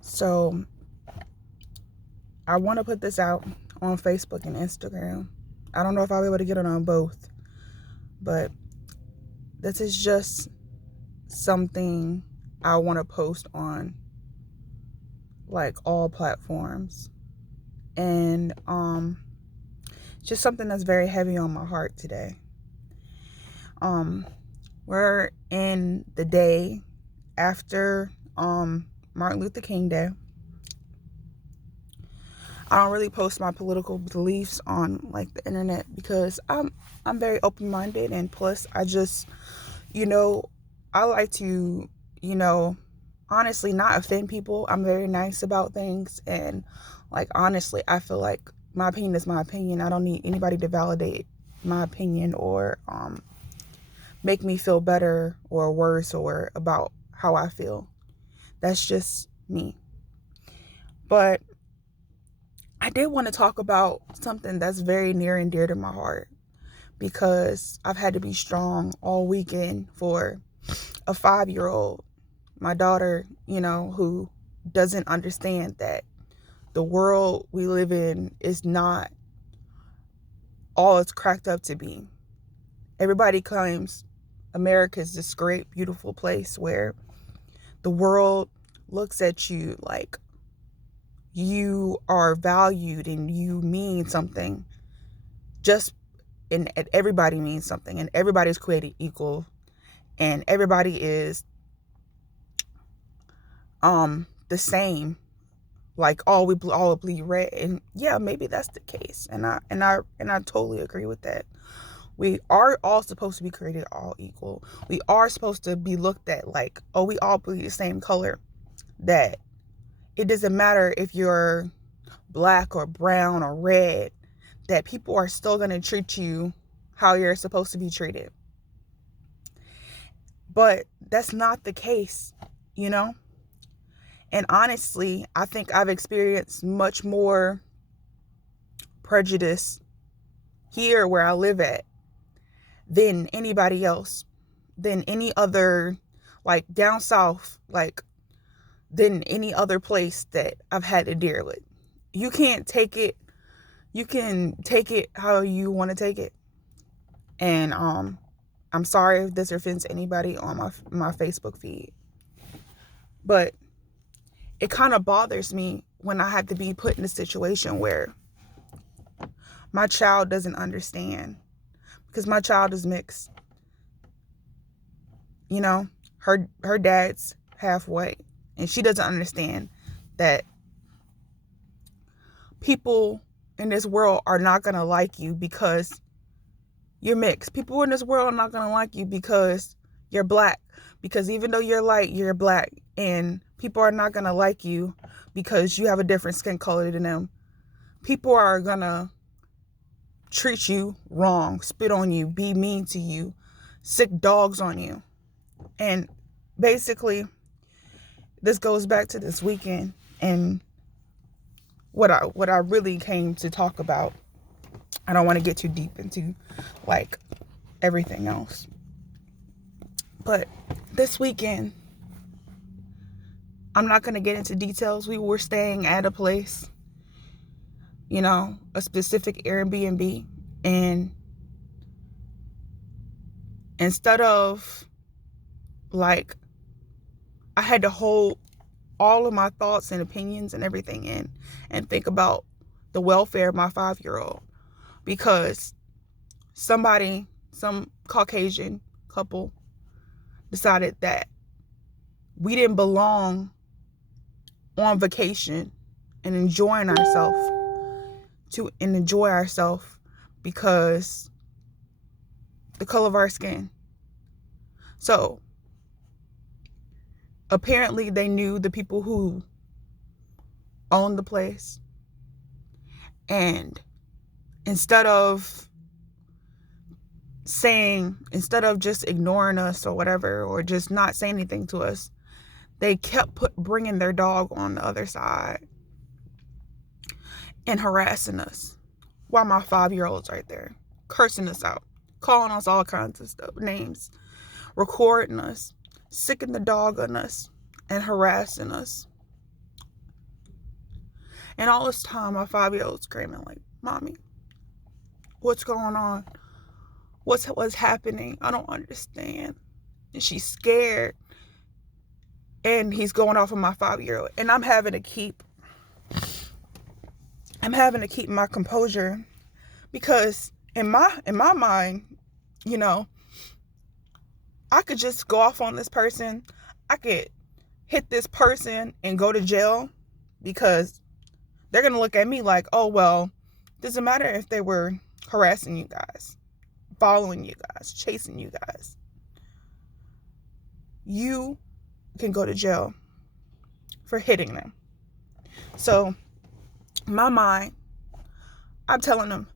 So I want to put this out on Facebook and Instagram. I don't know if I'll be able to get it on both, but this is just something I want to post on like all platforms. And just something that's very heavy on my heart today. Um we're in the day after Martin Luther King Day. I don't really post my political beliefs on like the internet because I'm very open-minded, and plus I just, you know, I like to, you know, honestly not offend people. I'm very nice about things, and like honestly, I feel like my opinion is my opinion. I don't need anybody to validate my opinion or make me feel better or worse or about how I feel. That's just me. But I did want to talk about something that's very near and dear to my heart because I've had to be strong all weekend for a 5-year old, my daughter, who doesn't understand that the world we live in is not all it's cracked up to be. Everybody claims America is this great, beautiful place where the world looks at you like you are valued and you mean something. And everybody means something, and everybody's created equal, and everybody is the same. Like all bleed red, and yeah, maybe that's the case, and I totally agree with that. We are all supposed to be created all equal. We are supposed to be looked at like, oh, we all bleed the same color. That it doesn't matter if you're black or brown or red, that people are still going to treat you how you're supposed to be treated. But that's not the case, you know? And honestly, I think I've experienced much more prejudice here where I live at than anybody else, than any other, like down south, like than any other place that I've had to deal with. You can't take it. You can take it how you want to take it. And I'm sorry if this offends anybody on my Facebook feed, but it kind of bothers me when I have to be put in a situation where my child doesn't understand, because my child is mixed. You know, her dad's half white, and she doesn't understand that people in this world are not going to like you because you're mixed. People in this world are not going to like you because you're black, because even though you're light, you're black, and people are not going to like you because you have a different skin color than them. People are going to treat you wrong, spit on you, be mean to you, sick dogs on you. And basically, this goes back to this weekend and what I really came to talk about. I don't want to get too deep into like everything else. But this weekend, I'm not going to get into details. We were staying at a place, a specific Airbnb, and instead of like, I had to hold all of my thoughts and opinions and everything in and think about the welfare of my 5-year-old, because some Caucasian couple decided that we didn't belong on vacation and enjoy ourselves because the color of our skin. So apparently they knew the people who owned the place, and instead of just ignoring us or whatever, or just not saying anything to us, they kept bringing their dog on the other side and harassing us while my 5-year-old's right there, cursing us out, calling us all kinds of stuff, names, recording us, sicking the dog on us, and harassing us. And all this time, my 5-year-old screaming like, "Mommy, what's going on? What's happening? I don't understand." And she's scared. And he's going off of my 5-year-old. And I'm having to keep my composure, because in my mind, you know, I could just go off on this person. I could hit this person and go to jail, because they're going to look at me like, "Oh, well, doesn't matter if they were harassing you guys, following you guys, chasing you guys. You can go to jail for hitting them." So, my mind, I'm telling them,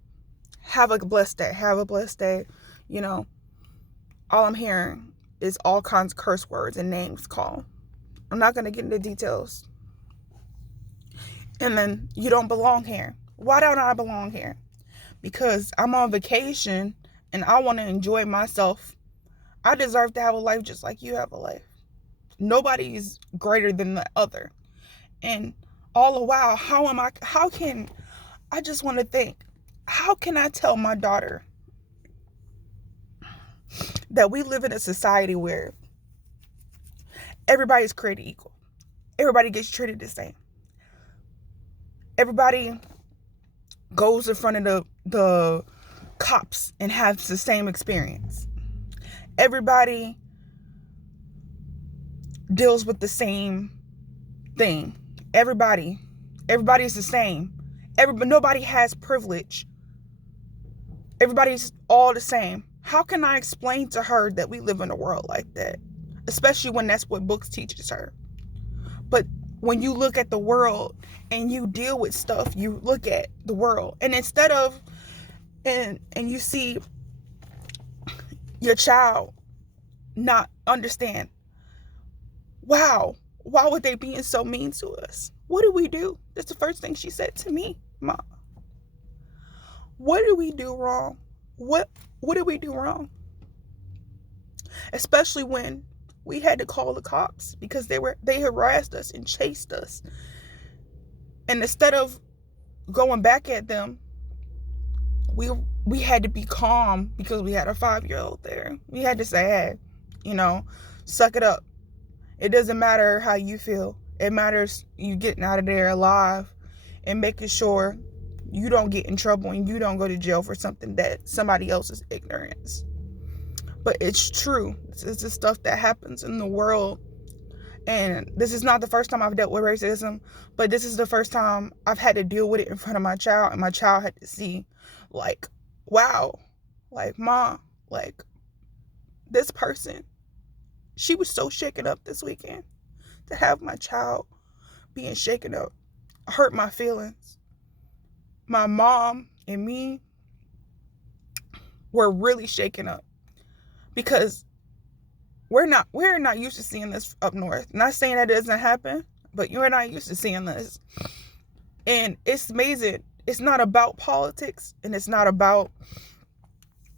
have a blessed day. Have a blessed day. You know, all I'm hearing is all kinds of curse words and names called. I'm not going to get into details. And then, "You don't belong here." Why don't I belong here? Because I'm on vacation and I want to enjoy myself. I deserve to have a life just like you have a life. Nobody is greater than the other. And all the while, I just want to think, how can I tell my daughter that we live in a society where everybody's created equal? Everybody gets treated the same. Everybody goes in front of the cops and has the same experience. Everybody deals with the same thing. Everybody's the same. Nobody has privilege. Everybody's all the same. How can I explain to her that we live in a world like that? Especially when that's what books teaches her. But when you look at the world and you deal with stuff, you look at the world, and instead of and you see your child not understand, wow, why would they be so mean to us? What do we do? That's the first thing she said to me. "Mom, what did we do wrong? What did we do wrong?" Especially when we had to call the cops because they harassed us and chased us. And instead of going back at them, we had to be calm because we had a 5-year-old there. We had to say, "Hey, suck it up. It doesn't matter how you feel. It matters you getting out of there alive and making sure you don't get in trouble and you don't go to jail for something that somebody else's ignorance." But it's true. This is the stuff that happens in the world. And this is not the first time I've dealt with racism, but this is the first time I've had to deal with it in front of my child, and my child had to see, like, wow, like, "Mom, like, this person," she was so shaken up this weekend. To have my child being shaken up hurt my feelings. My mom and me were really shaken up because we're not used to seeing this up north. Not saying that it doesn't happen, but you're not used to seeing this. And it's amazing. It's not about politics, and it's not about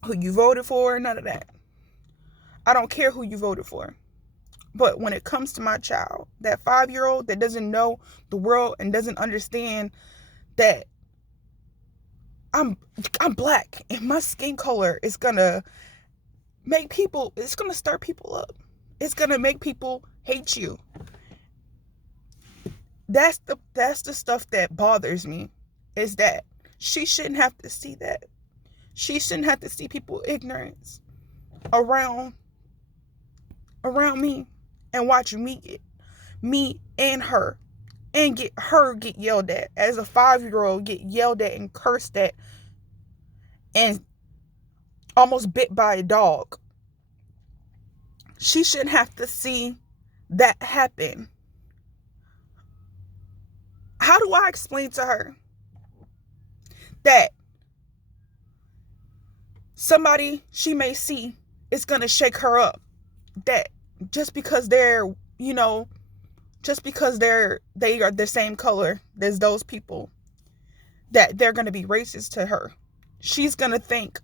who you voted for, none of that. I don't care who you voted for. But when it comes to my child, that 5-year-old that doesn't know the world and doesn't understand that I'm black and my skin color is gonna it's gonna stir people up. It's gonna make people hate you. That's the stuff that bothers me, is that she shouldn't have to see that. She shouldn't have to see people ignorance around me and watch me and her and get yelled at as a 5-year-old, get yelled at and cursed at and almost bit by a dog. She shouldn't have to see that happen. How do I explain to her that somebody she may see is going to shake her up? That just because they are the same color as those people, that they're going to be racist to her. She's going to think,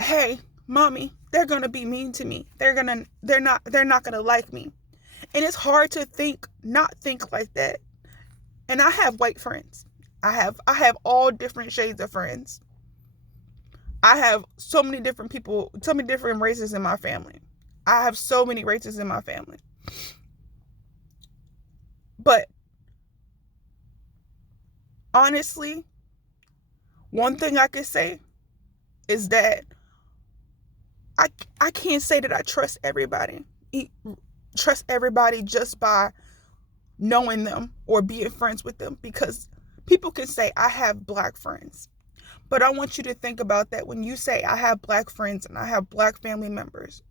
"Hey, mommy, they're going to be mean to me. They're not going to like me." And it's hard to not think like that. And I have white friends. I have all different shades of friends. I have so many different people, so many different races in my family. I have so many races in my family. But honestly, one thing I could say is that I, I can't say that I trust everybody. Trust everybody just by knowing them or being friends with them, because people can say I have black friends. But I want you to think about that when you say I have black friends and I have black family members.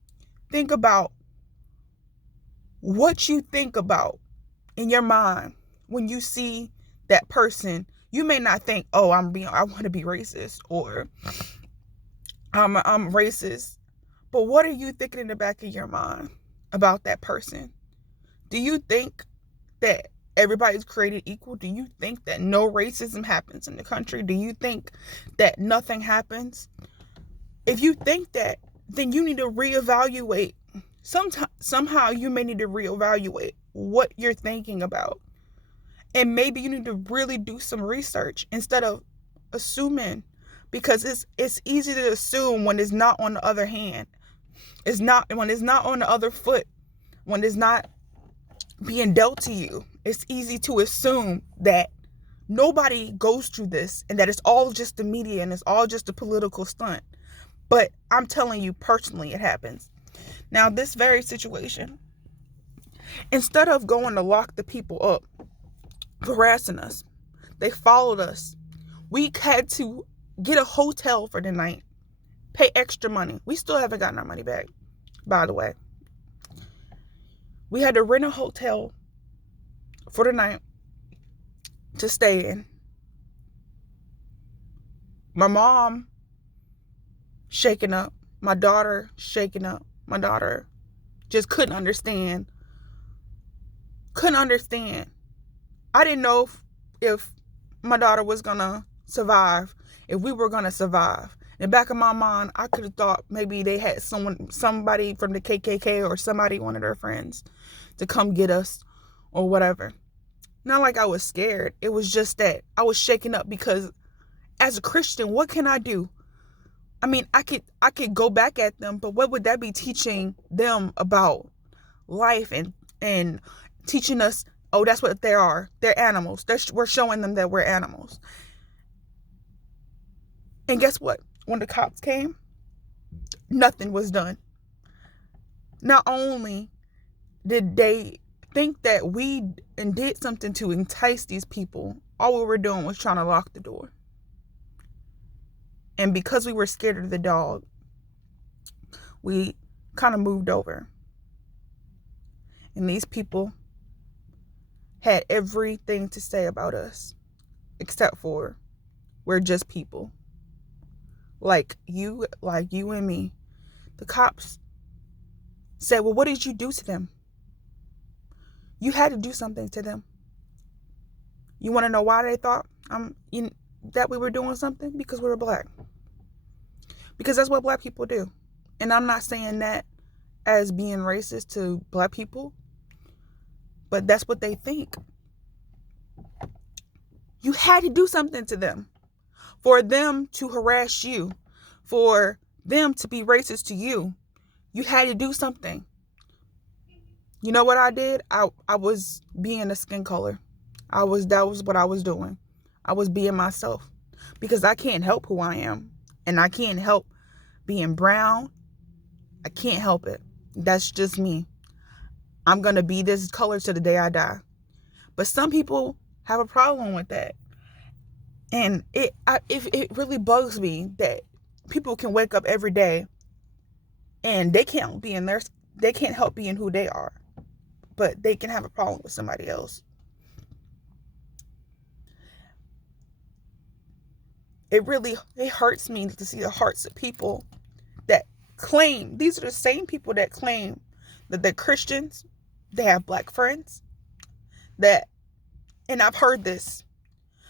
Think about what you think about in your mind when you see that person. You may not think, oh, I want to be racist, or I'm racist. But what are you thinking in the back of your mind about that person? Do you think that everybody's created equal? Do you think that no racism happens in the country? Do you think that nothing happens? If you think that, then you need to reevaluate. Somehow you may need to reevaluate what you're thinking about. And maybe you need to really do some research instead of assuming, because it's easy to assume when it's not on the other hand. It's not when it's not on the other foot, when it's not being dealt to you. It's easy to assume that nobody goes through this and that it's all just the media and it's all just a political stunt. But I'm telling you, personally, it happens. Now, this very situation, instead of going to lock the people up, harassing us, they followed us. We had to get a hotel for the night, pay extra money. We still haven't gotten our money back, by the way. We had to rent a hotel for the night to stay in. My mom shaking up. My daughter shaking up. My daughter just couldn't understand. I didn't know if my daughter was going to survive, if we were going to survive. In the back of my mind, I could have thought maybe they had somebody from the KKK or somebody, one of their friends, to come get us or whatever. Not like I was scared. It was just that I was shaken up, because as a Christian, what can I do? I mean, I could go back at them, but what would that be teaching them about life and teaching us, oh, that's what they are. They're animals. We're showing them that we're animals. And guess what? When the cops came, nothing was done. Not only did they think that we did something to entice these people, all we were doing was trying to lock the door. And because we were scared of the dog, we kind of moved over. And these people had everything to say about us, except for we're just people. Like you and me. The cops said, well, what did you do to them? You had to do something to them. You want to know why they thought that we were doing something? Because we were black. Because that's what black people do. And I'm not saying that as being racist to black people, but that's what they think. You had to do something to them for them to harass you, for them to be racist to you. You had to do something. You know what I did? I was being a skin color. That was what I was doing. I was being myself, because I can't help who I am, and I can't help being brown. I can't help it. That's just me. I'm going to be this color to the day I die. But some people have a problem with that. And it really bugs me that people can wake up every day and they can't help being who they are, but they can have a problem with somebody else. It hurts me to see the hearts of people that claim, these are the same people that claim that they're Christians, they have black friends, and I've heard this.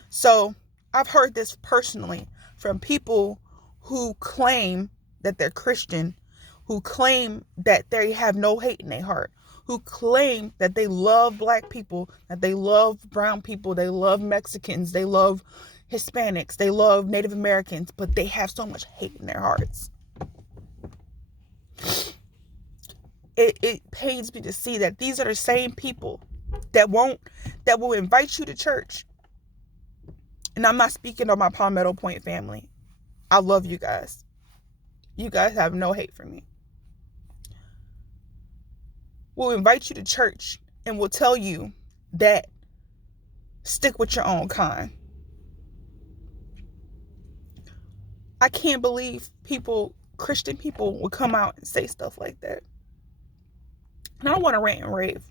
So I've heard this personally from people who claim that they're Christian, who claim that they have no hate in their heart, who claim that they love black people, that they love brown people, they love Mexicans, they love Hispanics, they love Native Americans, but they have so much hate in their hearts. It pains me to see that these are the same people that will invite you to church. And I'm not speaking on my Palmetto Point family. I love you guys. You guys have no hate for me. Will invite you to church and will tell you that stick with your own kind. I can't believe Christian people will come out and say stuff like that. And I don't want to rant and rave.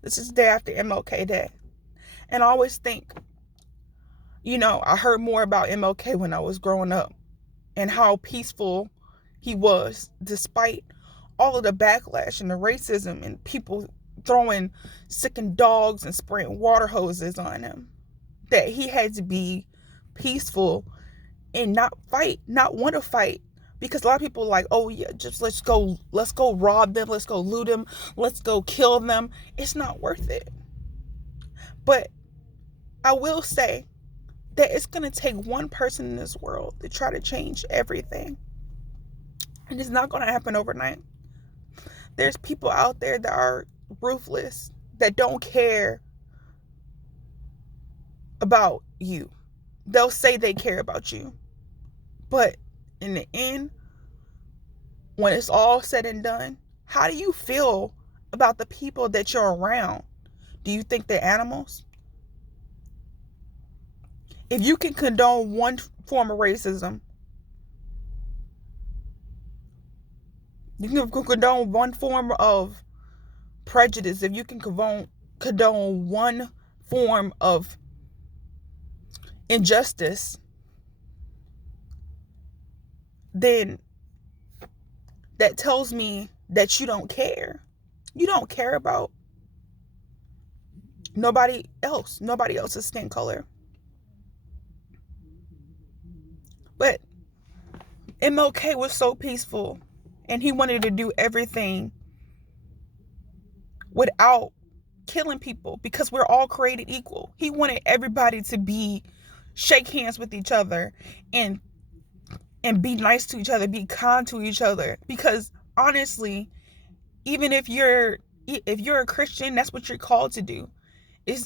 This is the day after MLK Day. And I always think, I heard more about MLK when I was growing up and how peaceful he was despite all of the backlash and the racism and people throwing sickened dogs and spraying water hoses on him. That he had to be peaceful and not want to fight. Because a lot of people are like, oh yeah, just let's go rob them, let's go loot them, let's go kill them. It's not worth it. But I will say that it's going to take one person in this world to try to change everything. And it's not going to happen overnight. There's people out there that are ruthless, that don't care about you. They'll say they care about you. But in the end, when it's all said and done, how do you feel about the people that you're around? Do you think they're animals? If you can condone one form of racism, you can condone one form of prejudice, if you can condone one form of injustice, then that tells me that you don't care. You don't care about nobody else's skin color. But MLK was so peaceful, and he wanted to do everything without killing people because we're all created equal. He wanted everybody to shake hands with each other and be nice to each other, be kind to each other. Because honestly, even if you're a Christian, that's what you're called to do.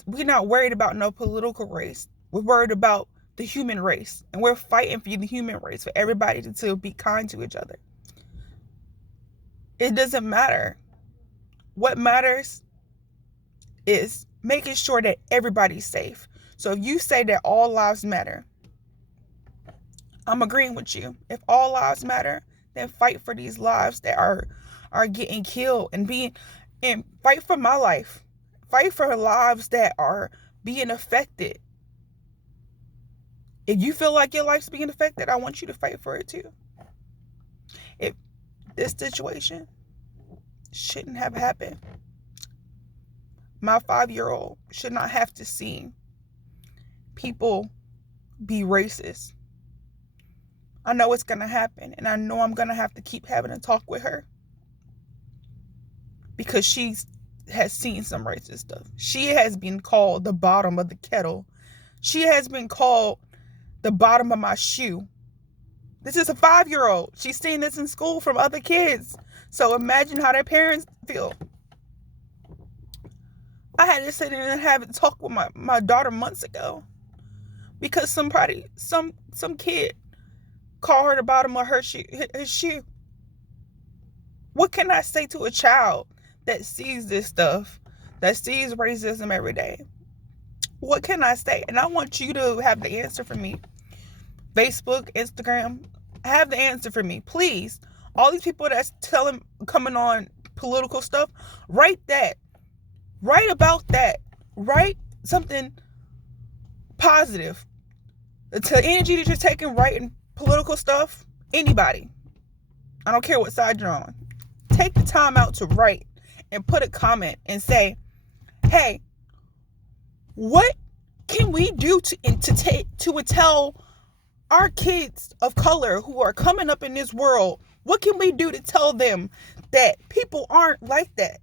We're not worried about no political race. We're worried about the human race, and we're fighting for the human race, for everybody to be kind to each other. It doesn't matter. What matters is making sure that everybody's safe. So if you say that all lives matter, I'm agreeing with you. If all lives matter, then fight for these lives that are getting killed and fight for my life. Fight for lives that are being affected. If you feel like your life's being affected, I want you to fight for it too. If this situation shouldn't have happened, my 5-year-old should not have to see people be racist. I know it's going to happen, and I know I'm going to have to keep having a talk with her because she has seen some racist stuff. She has been called the bottom of the kettle. She has been called the bottom of my shoe. This is a 5-year-old. She's seen this in school from other kids. So imagine how their parents feel. I had to sit in and have a talk with my daughter months ago because some kid called her the bottom of his shoe. What can I say to a child that sees this stuff, that sees racism every day? What can I say? And I want you to have the answer for me. Facebook, Instagram, have the answer for me, please. All these people that's coming on political stuff, write that. Write about that. Write something positive. The energy that you're taking writing political stuff, anybody, I don't care what side you're on, take the time out to write and put a comment and say, hey, what can we do to tell our kids of color who are coming up in this world, what can we do to tell them that people aren't like that?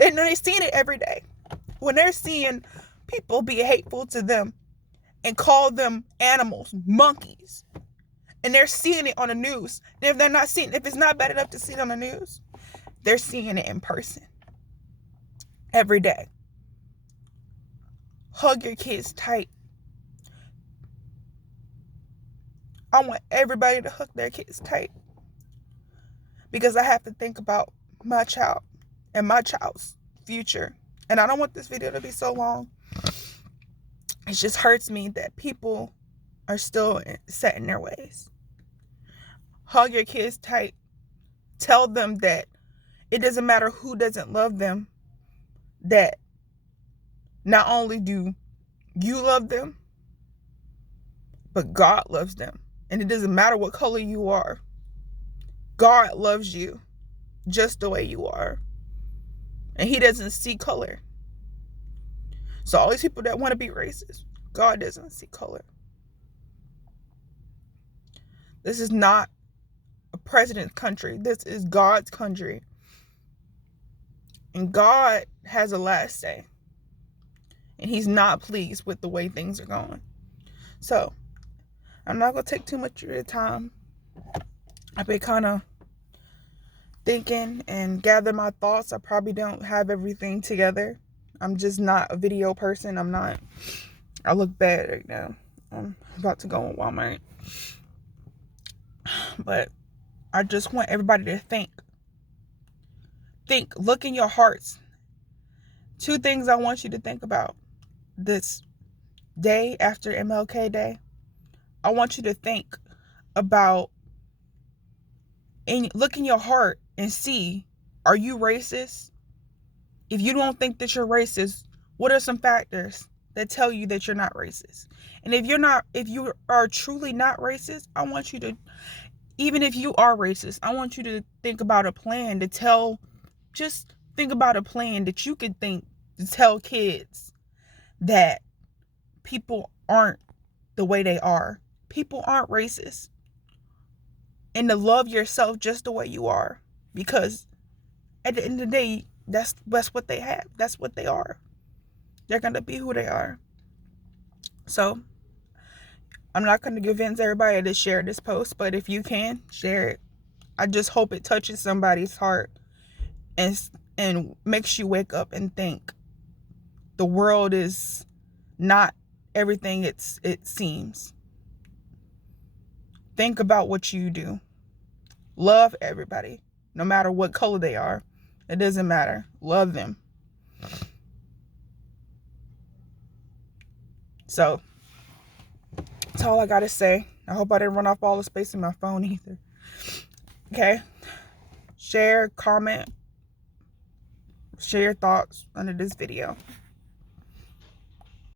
They're seeing it every day. When they're seeing people be hateful to them and call them animals, monkeys, and they're seeing it on the news. And if it's not bad enough to see it on the news, they're seeing it in person every day. Hug your kids tight. I want everybody to hug their kids tight, because I have to think about my child and my child's future. And I don't want this video to be so long. It just hurts me that people are still set in their ways. Hug your kids tight. Tell them that it doesn't matter who doesn't love them, that not only do you love them, but God loves them. And it doesn't matter what color you are. God loves you just the way you are. And he doesn't see color. So all these people that want to be racist, God doesn't see color. This is not a president's country. This is God's country. And God has a last say. And he's not pleased with the way things are going. So, I'm not going to take too much of your time. I've been kind of thinking and gather my thoughts. I probably don't have everything together. I'm just not a video person. I look bad right now. I'm about to go on Walmart. But I just want everybody to think, look in your hearts. 2 things I want you to think about this day after MLK Day. I want you to think about, and look in your heart and see, are you racist? If you don't think that you're racist, what are some factors that tell you that you're not racist? And if you are truly not racist, I want you to, even if you are racist, I want you to think about a plan just think about a plan that you could think to tell kids that people aren't the way they are. People aren't racist. And to love yourself just the way you are. Because at the end of the day, that's what they have. That's what they are. They're going to be who they are. So, I'm not going to convince everybody to share this post, but if you can, share it. I just hope it touches somebody's heart and makes you wake up and think the world is not everything it seems. Think about what you do. Love everybody, no matter what color they are. It doesn't matter. Love them. So, that's all I gotta say. I hope I didn't run off all the space in my phone either. Okay? Share, comment, share your thoughts under this video.